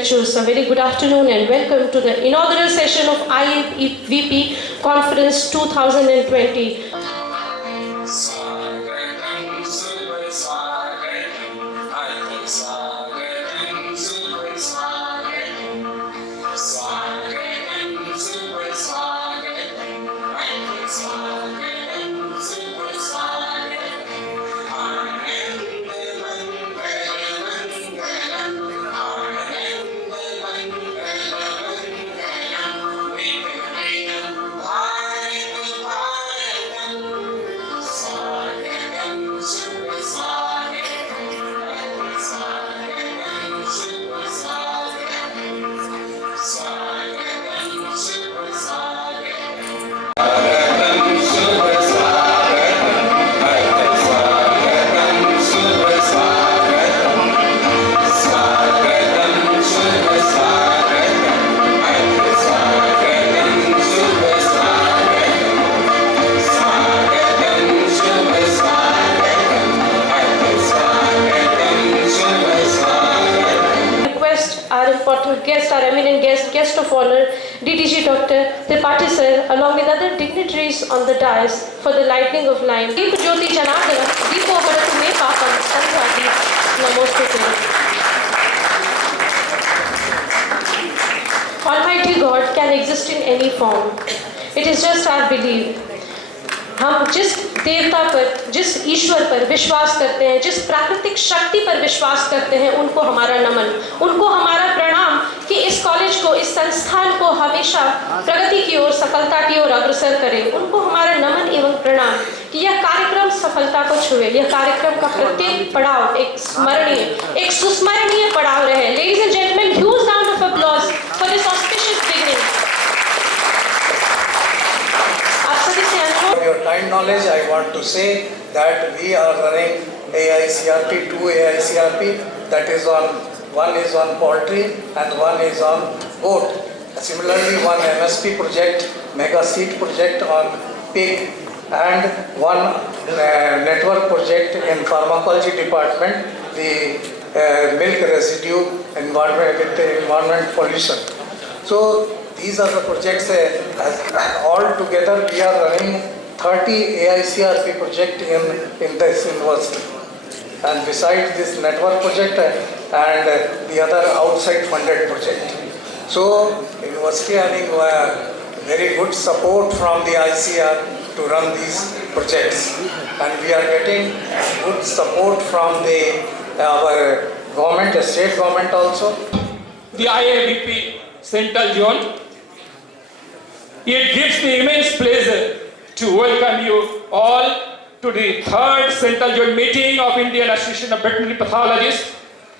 lectures. A very good afternoon and welcome to the inaugural session of IAVP Conference 2020. Our eminent guest of honor, DDG Dr. Deptt sir, along with other dignitaries on the dais for the lighting of line. Deep Jyoti Janagara, Deepo Bharatu Me Papam, Sanjadi, Namaste. Almighty God can exist in any form. It is just our belief. हम जिस देवता पर, जिस ईश्वर पर विश्वास करते हैं, जिस प्राकृतिक शक्ति पर विश्वास करते हैं, उनको हमारा नमन, उनको हमारा प्रणाम कि इस कॉलेज को, इस संस्थान को हमेशा प्रगति की ओर, सफलता की ओर अग्रसर करें। उनको हमारा नमन एवं प्रणाम कि यह कार्यक्रम सफलता को छुए, यह कार्यक्रम का प्रत्येक पड़ाव एक स्मरणीय, एक सुस्मरणीय पड़ाव रहे। Ladies and gentlemen, huge round of applause for this auspicious beginning. For your kind knowledge, I want to say that we are running AICRP, 2 AICRP, that is one is on poultry and one is on goat. Similarly, one MSP project, mega seed project on pig, and one network project in pharmacology department, the milk residue environment with the environment pollution. So these are the projects. All together we are running 30 AICRP project in this university, and besides this network project and the other outside funded project. So university having very good support from the ICR to run these projects, and we are getting good support from our government, state government also. The IAVP Central Zone. It gives me immense pleasure to welcome you all to the 3rd Central Zone meeting of Indian Association of Veterinary Pathologists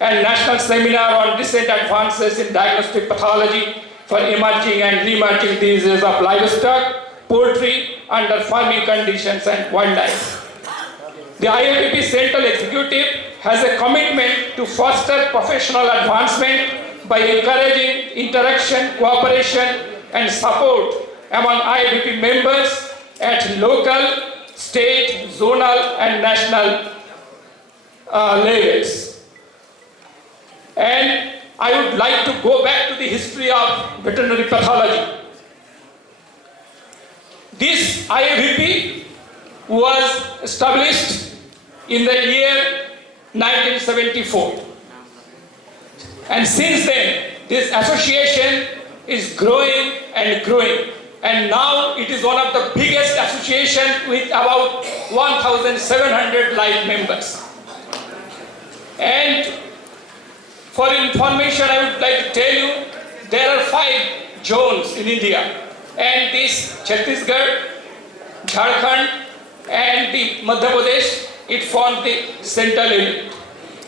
and National Seminar on Recent Advances in Diagnostic Pathology for Emerging and Re-emerging Diseases of Livestock, Poultry under Farming Conditions and Wildlife. The IAVP Central Executive has a commitment to foster professional advancement by encouraging interaction, cooperation and support among IAVP members at local, state, zonal and national levels. And I would like to go back to the history of veterinary pathology. This IAVP was established in the year 1974. And since then, this association is growing and growing. And now it is one of the biggest associations with about 1,700 live members. And for information, I would like to tell you, there are 5 zones in India. And this Chhattisgarh, Jharkhand, and the Madhya Pradesh, it forms the central unit.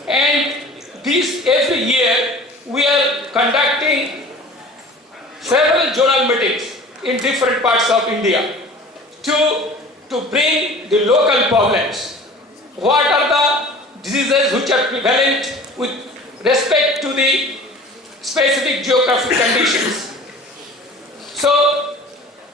And this every year, we are conducting several zonal meetings in different parts of India to bring the local problems. What are the diseases which are prevalent with respect to the specific geographic conditions? So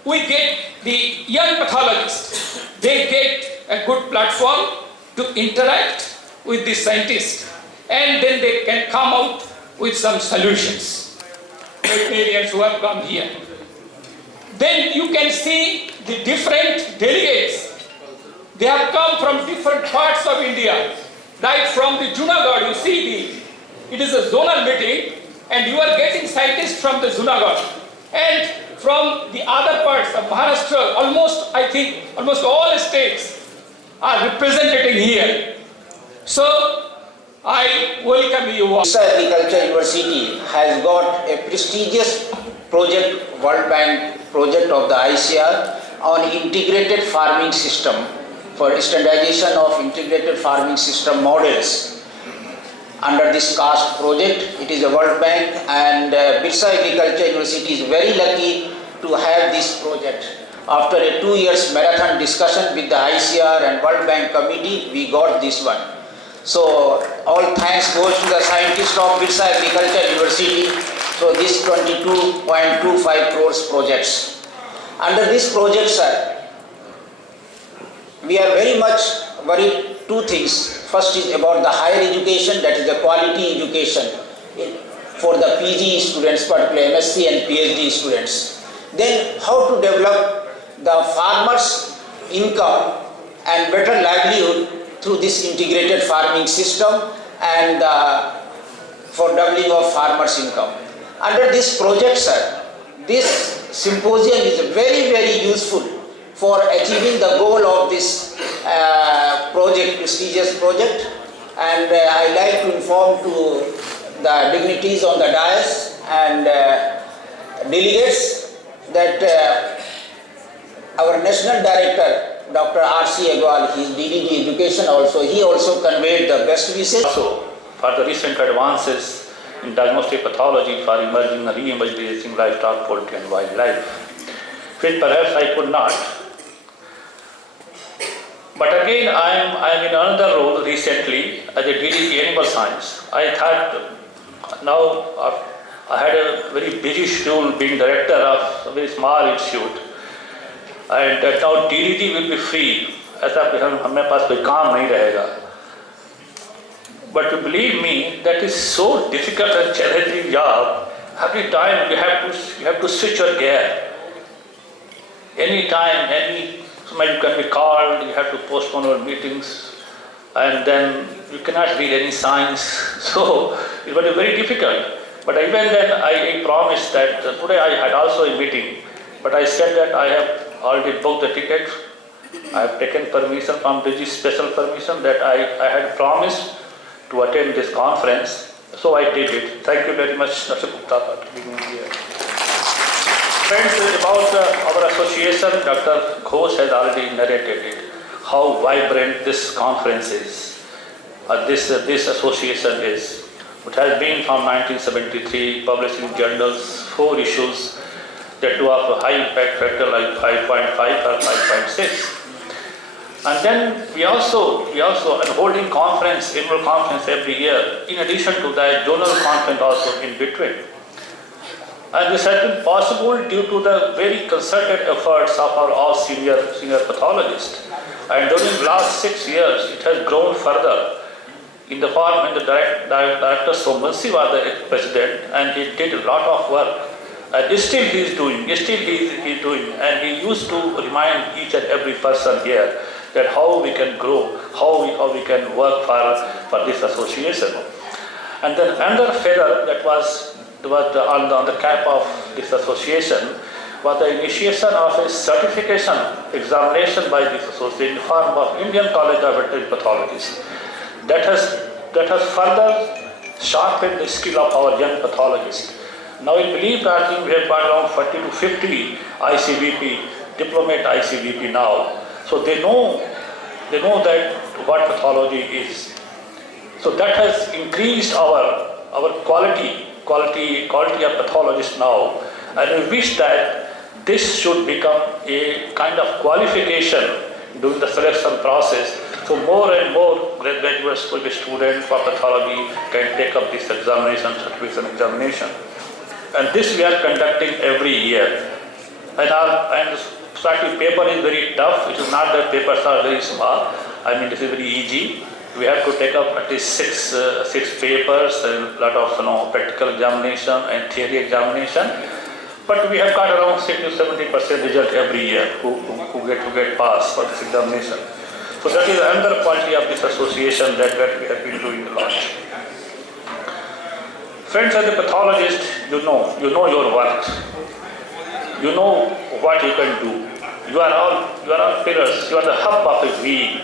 we get the young pathologists, they get a good platform to interact with the scientists, and then they can come out with some solutions, veterinarians who have come here. Then you can see the different delegates. They have come from different parts of India. Right from the Junagadh, you see it is a zonal meeting, and you are getting scientists from the Junagadh. And from the other parts of Maharashtra, almost all states are represented here. So I welcome you all. Birsa Agriculture University has got a prestigious project, World Bank project of the ICR on integrated farming system for standardization of integrated farming system models. Under this CAST project, it is a World Bank, and Birsa Agriculture University is very lucky to have this project. After a 2 years marathon discussion with the ICR and World Bank committee, we got this one. So all thanks goes to the scientists of Birsa Agriculture University. So this 22.25 crores projects. Under this project, sir, we are very much worried two things. First is about the higher education, that is the quality education for the PG students, particularly MSc and PhD students. Then how to develop the farmers' income and better livelihood through this integrated farming system and for doubling of farmers' income. Under this project, sir, this symposium is very, very useful for achieving the goal of this project, prestigious project. And I like to inform to the dignitaries on the dais and delegates that our National Director, Dr. R.C. Agrawal, he is DDG Education also, he also conveyed the best wishes. Also, for the recent advances in diagnostic pathology for emerging and re-emerging livestock, poultry and wildlife, which perhaps I could not. But again, I am in another role recently as a DDG Animal Science. I thought now I had a very busy schedule being director of a very small institute, and now DDG will be free. ऐसा हमारे पास कोई काम नहीं रहेगा. But to believe me, that is so difficult and challenging job. Every time you have to switch your gear. Any time, somebody can be called, you have to postpone your meetings, and then you cannot read any science. So it was very difficult. But even then, I promised that today I had also a meeting, but I said that I have already booked the ticket. I have taken permission from DG, special permission, that I had promised to attend this conference. So I did it. Thank you very much, Dr. Gupta, for being here. Friends, about our association, Dr. Ghosh has already narrated it, how vibrant this conference is, this association is. It has been from 1973, publishing journals, 4 issues, that two of high impact factor like 5.5 or 5.6. And then we also are holding conference, annual conference every year. In addition to that, zonal conference also in between. And this has been possible due to the very concerted efforts of our all senior pathologists. And during the last 6 years, it has grown further. In the form when the director Somansi was the president, and he did a lot of work. And still he is doing, and he used to remind each and every person here that how we can grow, how we can work for this association. And then another feather that was on the cap of this association was the initiation of a certification examination by this association in the form of Indian College of Veterinary Pathologists. That has further sharpened the skill of our young pathologists. Now I believe that we have got around 40 to 50 ICVP, diplomate ICVP now. So they know that what pathology is. So that has increased our quality of pathologists now, and we wish that this should become a kind of qualification during the selection process. So more and more graduate students for pathology can take up this certification examination. And this we are conducting every year. And slightly paper is very tough. It is not that papers are very small. I mean, this is very easy. We have to take up at least six papers and a lot of practical examination and theory examination. But we have got around 60 to 70% result every year who get passed for this examination. So that is another quality of this association that we have been doing a lot. Friends, as a pathologist, you know your work. You know what you can do. You are all pillars. You are the hub of a wheel.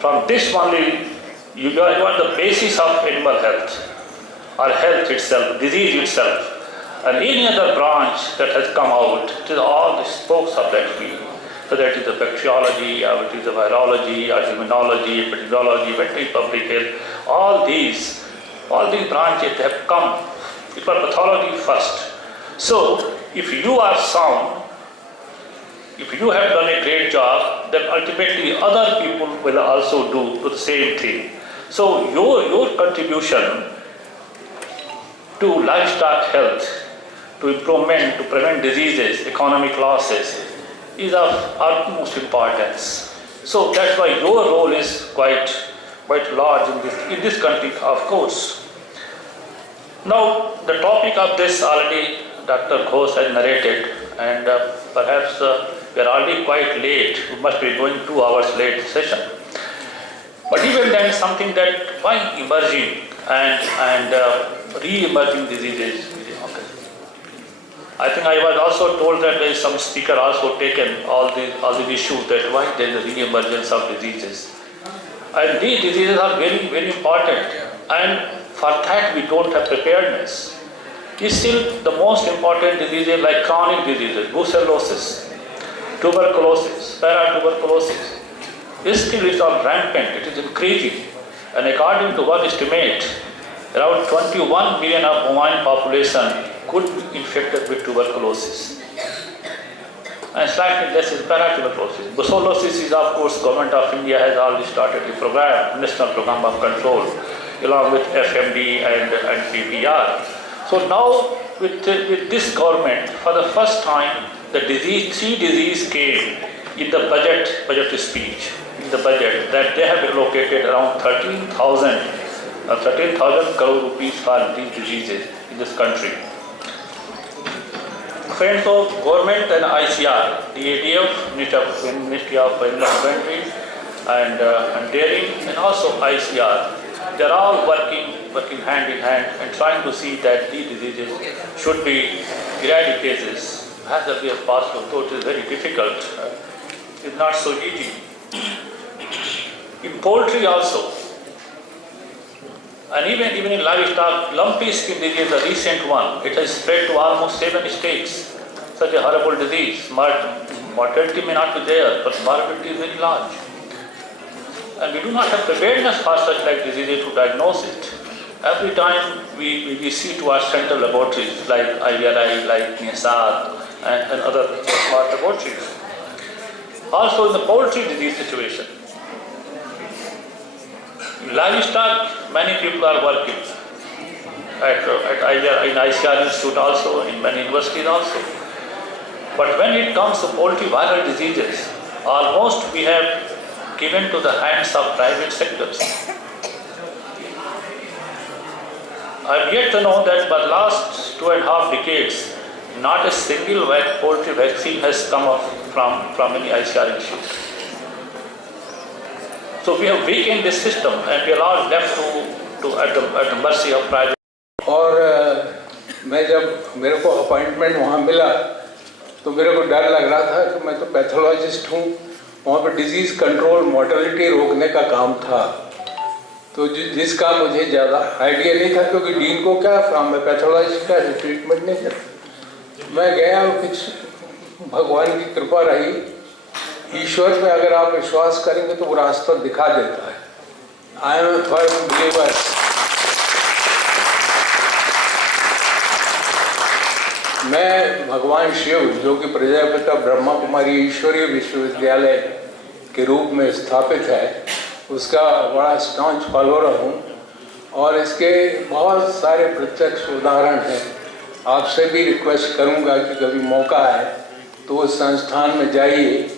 From this only, you are the basis of animal health, or health itself, disease itself. And any other branch that has come out, it is all the spokes of that wheel. So that is the bacteriology, or it is the virology, or immunology, epidemiology, veterinary public health. All these branches have come. It was pathology first. So if you are sound, if you have done a great job, then ultimately other people will also do the same thing. So your contribution to livestock health, to improvement, to prevent diseases, economic losses, is of utmost importance. So that's why your role is quite large in this country, of course. Now the topic of this already Dr. Ghosh has narrated, and perhaps we are already quite late. We must be going 2 hours late session. But even then, something that why emerging and re-emerging diseases. I think I was also told that there is some speaker also taken all these issues that why there is a re-emergence of diseases. And these diseases are very, very important. And for that we don't have preparedness. It's still the most important diseases like chronic diseases, brucellosis, tuberculosis, paratuberculosis. Still it's all rampant, it is increasing. And according to one estimate, around 21 million of Hawaiian population could be infected with tuberculosis. And slightly less is paratuberculosis. Brucellosis is, of course, Government of India has already started the program, National Program of Control, along with FMD and PPR. So now with this government, for the first time, the three diseases came in the budget speech, in the budget, that they have allocated around 13,000 crore rupees for these diseases in this country. Friends of government and ICR, the ADF, Ministry of Animal Husbandry and Dairy, and also ICR, they are all working hand in hand and trying to see that these diseases should be eradicated as early as possible, though it is very difficult. It's not so easy. In poultry also, and even in livestock, lumpy skin disease, the recent one, it has spread to almost 7 states. Such a horrible disease. Mortality may not be there, but morbidity is very large. And we do not have preparedness for such like diseases to diagnose it. Every time we see to our central laboratories like IIRI, like NISAD, and other smart laboratories. Also in the poultry disease situation, livestock, many people are working at IIRI, in ICR Institute also, in many universities also. But when it comes to poultry viral diseases, almost we have given to the hands of private sectors. I've yet to know that for the last 2.5 decades, not a single poultry vaccine has come up from any ICR institute. So we have weakened this system and we are all left at the mercy of private. और मैं जब मेरे को appointment वहाँ मिला तो मेरे को डर लग रहा था कि मैं तो पैथोलॉजिस्ट हूँ, वहाँ पर डिजीज़ कंट्रोल मोर्टेलिटी रोकने का काम था, तो जिसका मुझे ज़्यादा आइडिया नहीं था क्योंकि डीन को क्या काम है, पैथोलॉजिस्ट का ट्रीटमेंट नहीं करता। मैं गया कुछ भगवान की कृपा रही, ईश्वर पे अगर आप विश्वास करेंगे तो वो रास्ता दिखा देता है। I am a firm believer. मैं भगवान शिव जो कि प्रजापिता ब्रह्मा कुमारी ईश्वरीय विश्वविद्यालय के रूप में स्थापित है, उसका बड़ा स्टॉन्च फॉलोअर हूँ और इसके बहुत सारे प्रत्यक्ष उदाहरण हैं। आपसे भी रिक्वेस्ट करूँगा कि कभी मौका है तो उस संस्थान में जाइए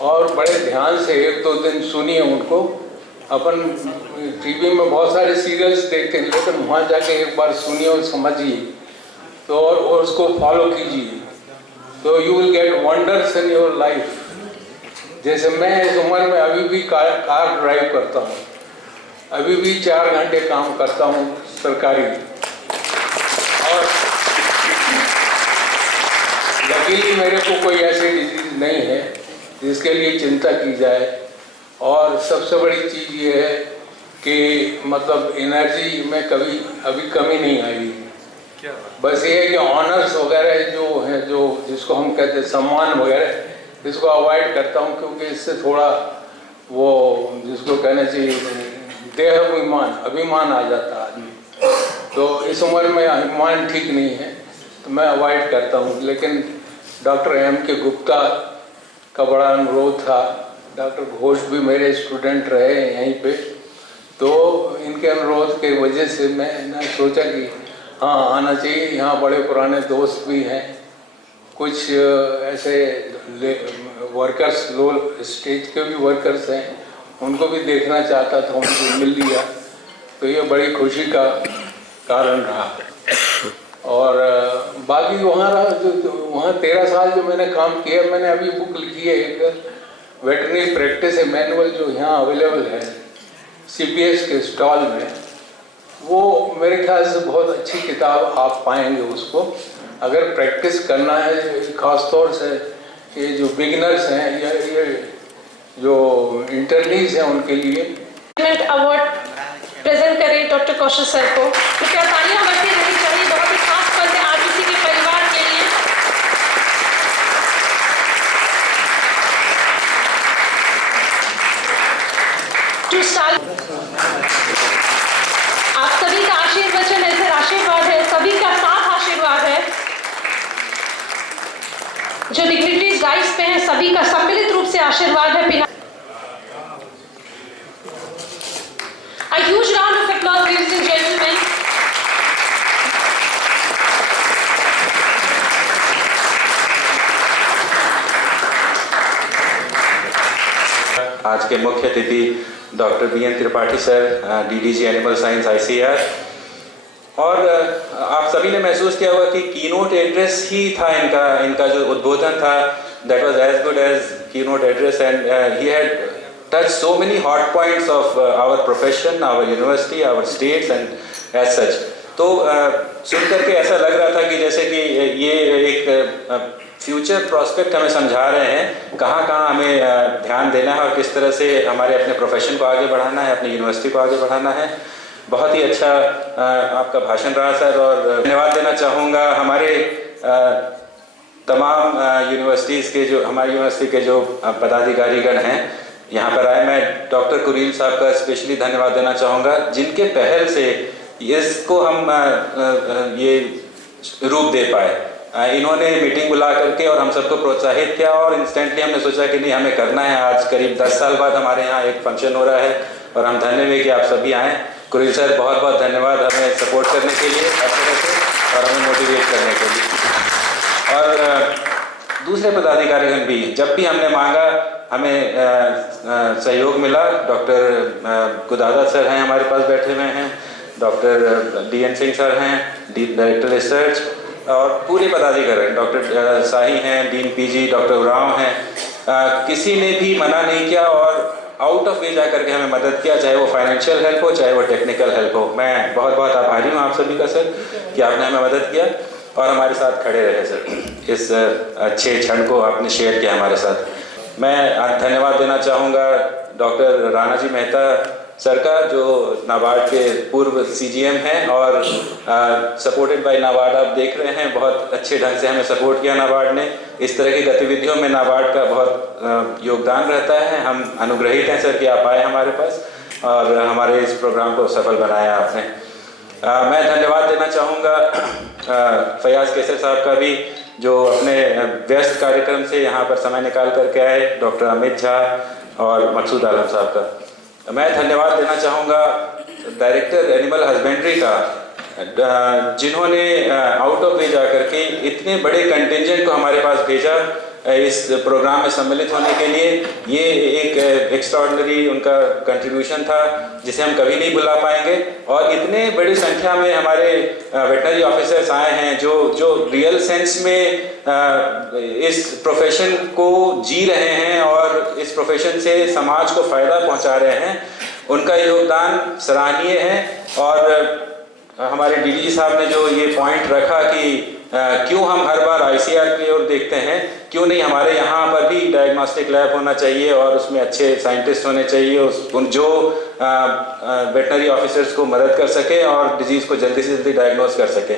और बड़े ध्यान से 1-2 दिन सुनिए उनको अपन टीवी में बहुत सारे सीरियल्स देखते हैं, लेकिन वहाँ जाके एक बार सुनिए और समझिए तो और उसको फॉलो कीजिए तो you will get wonders in your life. जैसे मैं इस उम्र में अभी भी कार ड्राइव करता हूँ, अभी भी 4 घंटे काम करता हूँ सरकारी, और लकीली मेरे को कोई ऐसी डिजीज नहीं है जिसके लिए चिंता की जाए। और सबसे बड़ी चीज़ ये है कि मतलब एनर्जी में कभी अभी कमी नहीं आई। बस ये है कि ऑनर्स वगैरह जो है, जो जिसको हम कहते हैं सम्मान वगैरह, इसको अवॉइड करता हूँ, क्योंकि इससे थोड़ा वो जिसको कहना चाहिए देह अभिमान आ जाता है आदमी। तो इस उम्र में अभिमान ठीक नहीं है, तो मैं अवॉइड करता हूँ। लेकिन डॉक्टर M.K. गुप्ता का बड़ा अनुरोध था, डॉक्टर घोष भी मेरे स्टूडेंट रहे यहीं पे, तो इनके अनुरोध के वजह से मैंने सोचा कि हाँ आना चाहिए। यहाँ बड़े पुराने दोस्त भी हैं, कुछ ऐसे वर्कर्स, लो स्टेज के भी वर्कर्स हैं, उनको भी देखना चाहता था, उनको मिल लिया, तो ये बड़ी खुशी का कारण रहा। और बाकी वहाँ रहा जो वहाँ 13 साल जो मैंने काम किया, मैंने अभी बुक लिखी है एक वेटरनरी प्रैक्टिस मैनुअल जो यहाँ अवेलेबल है CPS के स्टॉल में, वो मेरे ख्याल से बहुत अच्छी किताब आप पाएंगे उसको, अगर प्रैक्टिस करना है, ख़ास तौर से ये जो बिगिनर्स हैं या ये जो इंटरनीज हैं उनके लिए। अवार्ड प्रेजेंट करें डॉक्टर कौशल सर को। कृपया तालियां बजती रहनी चाहिए, बहुत ही खास पल है RBC के परिवार के लिए। आप सभी का आशीर्वचन ऐसे आशीर्वाद है, सभी का साथ आशीर्वाद है। जो डिग्निटरीज गाइड्स पे हैं, सभी का सम्मिलित रूप से आशीर्वाद है। A huge round of applause, ladies and gentlemen. आज के मुख्य अतिथि doctor BN Tripathi sir, DDG animal science ICR, और आप सभी ने महसूस किया होगा कि कीनोट एड्रेस ही था इनका जो उद्बोधन था, that was as good as keynote address, and he had touched so many hot points of our profession, our university, our states and as such. तो सुन करके ऐसा लग रहा था कि जैसे कि ये एक फ्यूचर प्रोस्पेक्ट हमें समझा रहे हैं, कहाँ कहाँ हमें ध्यान देना है और किस तरह से हमारे अपने प्रोफेशन को आगे बढ़ाना है, अपनी यूनिवर्सिटी को आगे बढ़ाना है। बहुत ही अच्छा आपका भाषण रहा सर, और धन्यवाद देना चाहूँगा हमारे तमाम यूनिवर्सिटीज़ के जो हमारी यूनिवर्सिटी के जो पदाधिकारीगण हैं यहाँ पर आए। मैं डॉक्टर कुरील साहब का स्पेशली धन्यवाद देना चाहूँगा, जिनके पहल से इसको हम ये रूप दे पाए। इन्होंने मीटिंग बुला करके और हम सबको प्रोत्साहित किया, और इंस्टेंटली हमने सोचा कि नहीं हमें करना है। आज करीब 10 साल बाद हमारे यहाँ एक फंक्शन हो रहा है और हम धन्य हुए कि आप सभी आएँ। कुरील सर बहुत बहुत धन्यवाद हमें सपोर्ट करने के लिए हर तरह से और हमें मोटिवेट करने के लिए। और दूसरे पदाधिकारीगण भी, जब भी हमने मांगा हमें सहयोग मिला। डॉक्टर गुदादा सर हैं हमारे पास बैठे हुए हैं, डॉक्टर DN सिंह सर हैं, डायरेक्टर रिसर्च, और पूरे पदाधिकारी, डॉक्टर शाही हैं, डीन PG, डॉक्टर उरांव हैं। किसी ने भी मना नहीं किया और आउट ऑफ वे जा करके हमें मदद किया, चाहे वो फाइनेंशियल हेल्प हो, चाहे वो टेक्निकल हेल्प हो। मैं बहुत बहुत आभारी हूँ आप सभी का सर कि आपने हमें मदद किया और हमारे साथ खड़े रहे सर। इस अच्छे क्षण को आपने शेयर किया हमारे साथ। मैं धन्यवाद देना चाहूँगा डॉक्टर राणा जी मेहता सर का, जो नाबार्ड के पूर्व CGM हैं और सपोर्टेड बाय नाबार्ड। आप देख रहे हैं बहुत अच्छे ढंग से हमें सपोर्ट किया नाबार्ड ने। इस तरह की गतिविधियों में नाबार्ड का बहुत योगदान रहता है। हम अनुग्रहित हैं सर कि आप आए हमारे पास और हमारे इस प्रोग्राम को सफल बनाया आपने। मैं धन्यवाद देना चाहूँगा फयाज केसर साहब का भी, जो अपने व्यस्त कार्यक्रम से यहाँ पर समय निकाल करके आए, डॉक्टर अमित झा और मकसूद आलम साहब का। मैं धन्यवाद देना चाहूँगा डायरेक्टर एनिमल हस्बेंड्री का, जिन्होंने आउट ऑफ वे जा करके इतने बड़े कंटिंजेंट को हमारे पास भेजा इस प्रोग्राम में सम्मिलित होने के लिए। ये एक एक्स्ट्राऑर्डिनरी उनका कंट्रीब्यूशन था जिसे हम कभी नहीं भुला पाएंगे। और इतने बड़ी संख्या में हमारे वेटनरी ऑफिसर्स आए हैं जो रियल सेंस में इस प्रोफेशन को जी रहे हैं और इस प्रोफेशन से समाज को फायदा पहुंचा रहे हैं। उनका योगदान सराहनीय है। और हमारे डीडी साहब ने जो ये पॉइंट रखा कि क्यों हम हर बार आईसीआर की ओर देखते हैं, क्यों नहीं हमारे यहाँ पर भी डायग्नोस्टिक लैब होना चाहिए और उसमें अच्छे साइंटिस्ट होने चाहिए उन जो वेटनरी ऑफिसर्स को मदद कर सके और डिजीज़ को जल्दी से जल्दी डायग्नोस कर सके।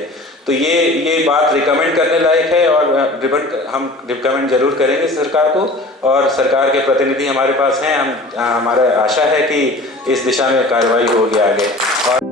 तो ये बात रिकमेंड करने लायक है और हम रिकमेंड जरूर करेंगे सरकार को। और सरकार के प्रतिनिधि हमारे पास हैं, हमारा आशा है कि इस दिशा में कार्रवाई होगी आगे। और